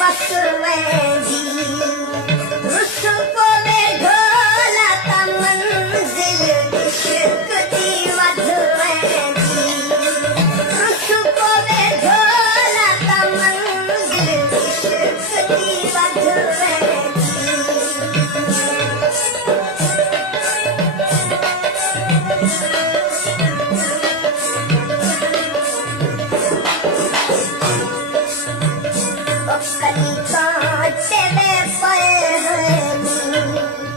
बस में जी रुसको में ढोला का मंजिल इश्क की मध में जी रुसको में ढोला का मंजिल इश्क की मध में कली कांटे में पए हैं